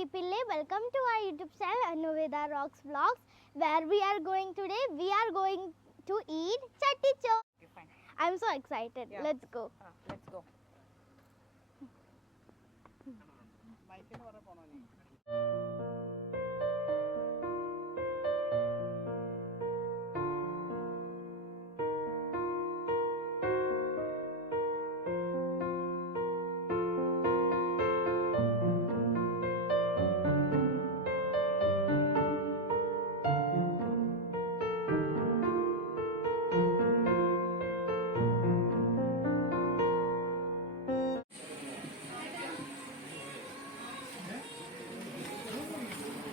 Devi Pillai. Welcome to our YouTube channel Anuveda Rocks Vlogs. Where we are going today? We are going to eat chatti chor. Okay, fine. I'm so excited. Yeah. Let's go. Let's go.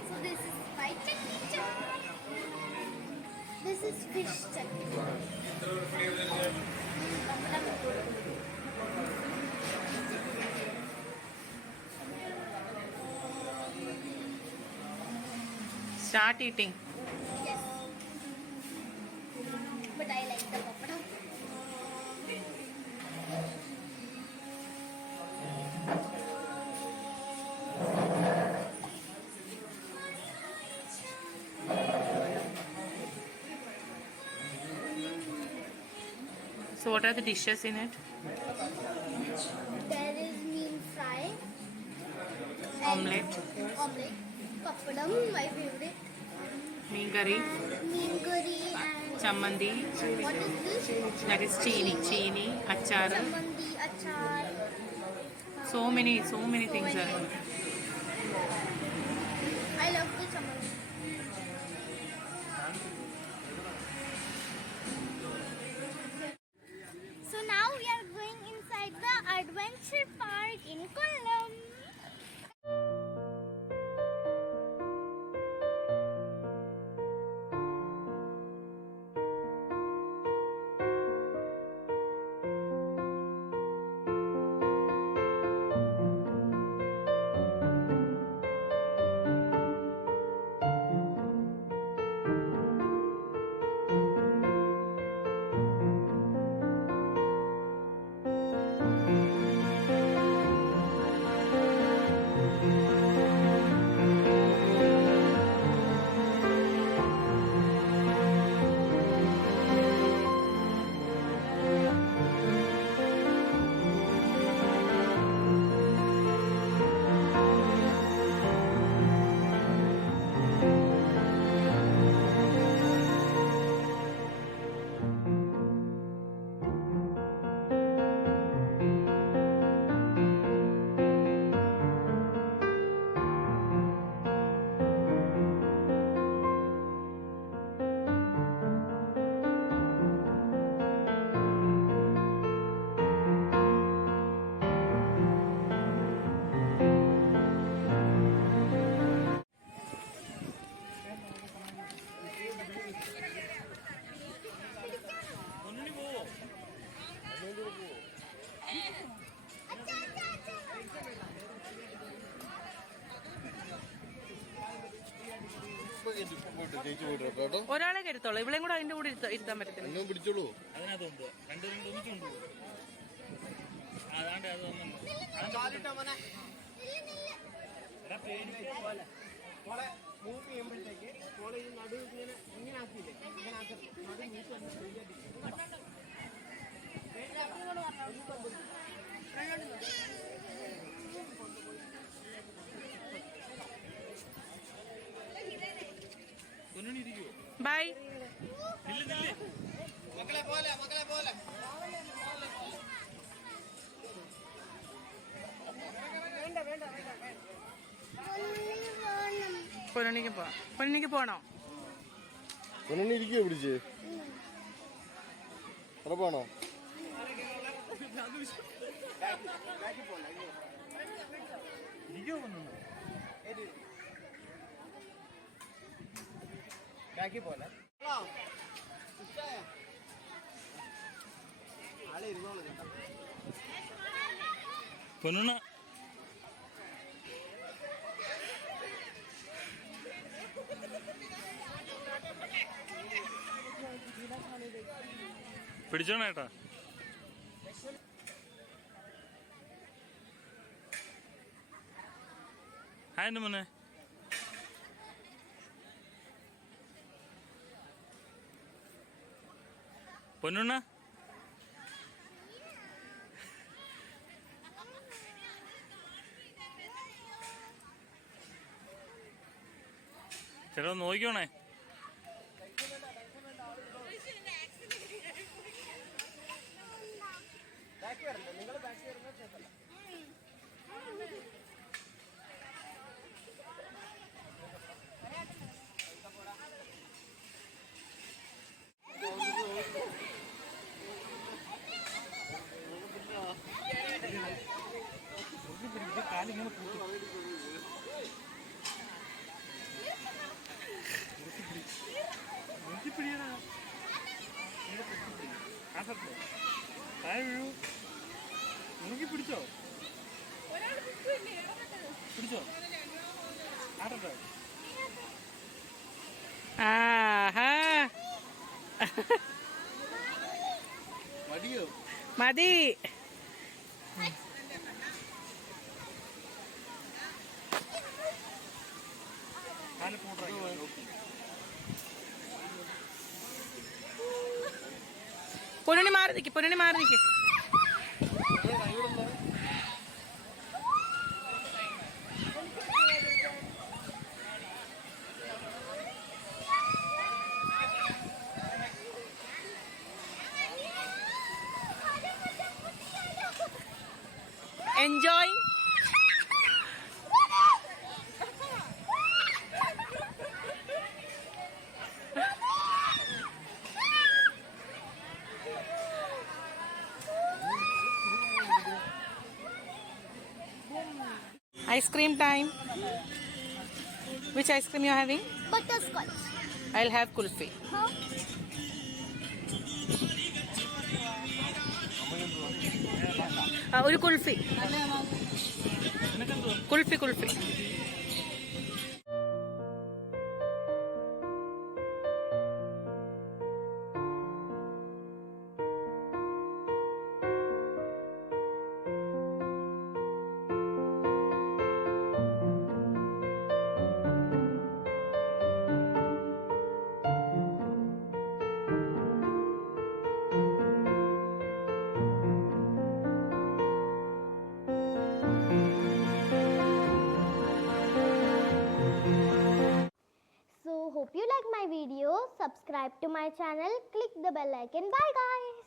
So this is my chatti chor. This is fish chatti. Start eating. Yes. But I like the papadam. So what are the dishes in it? There is mean fry. Omelette, Omelette. Papadam, my favorite. meen curry, Meen curry and chammandi. what is this? That is chini, achar. Chammandi, achar. So many things are. I love the chammandi. So now we are going inside the adventure park in Kollam. ഒരാളെ കരുത്തോളൂ, ഇവളെയും കൂടെ അതിന്റെ കൂടെ ഇരുത്താൻ പറ്റത്തില്ല. പിടിച്ചോളൂ. അതിനകത്തുണ്ട് രണ്ട് ഒന്നിച്ചുണ്ട്. അതാണ്ട് അതൊന്നും move ചെയ്യുമ്പോഴത്തേക്ക് മോളെ ഈ നടു ഇങ്ങനെ ആക്കിയില്ലേ, ഇങ്ങനെ ആക്കി ബൈ. മക്കളെ പോലെ പൊന്നിക്ക് പോണോ? ഇരിക്കോ പിടിച്ച് ഉറപ്പാണോ? ബാക്കി പോലെ ആളെ ഇരുന്നോളൂ. പൊന്നുണ പിടിച്ചോണേട്ടാ. വായന്റെ മുന്നേ പൊന്നുണ്ണ ചേട്ടാ നോക്കിക്കോണേ. ബാക്ക് വരണ്ട, നിങ്ങൾ ബാക്ക് വരുന്ന ചേട്ടല്ല. കാലിങ്ങനെ പൂട്ടി പിടിയടാ കാസർഗോഡ് താഴെ വീഴൂ. നോക്കി പിടിച്ചോ പിടിച്ചോ ആട്ടട്ടെ. ആഹാ മടിയോ മതി. കാല് പൂട്ടാ പൊന്നുണ്ണി മാറി നിൽക്ക്, പൊന്നുണ്ണി മാറി നിൽക്ക്. Enjoy. Ice cream time. Which ice cream you are having? Butterscotch. I'll have kulfi. Huh? ഒരു kulfi. Kulfi kulfi. So hope you like my video. Subscribe to my channel. Click the bell icon. Bye guys.